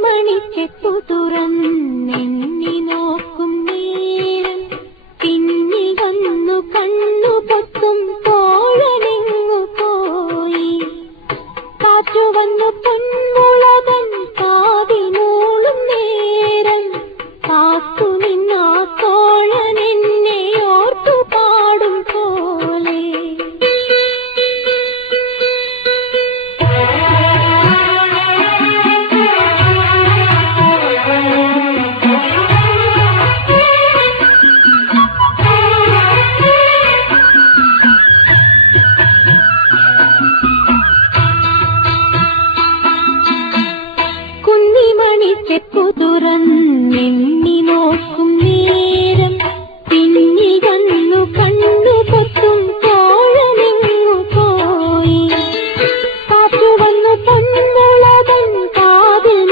കുന്നിമണിക്കെപ്പു തുറന്നെണ്ണി നോക്കും നേരം പിന്നിൽ വന്നു കണ്ണു പൊത്തും തോഴനെങ്ങു പോയി. കാറ്റു വന്നു പൊന്മുളകൻ കാതിനൂളും നേരം കാത്തു നിന്നാ തോഴൻ എന്നെ ഓർത്തു പാടും പോലെ. കുന്നിമണിക്കെപ്പു തുറന്നെണ്ണി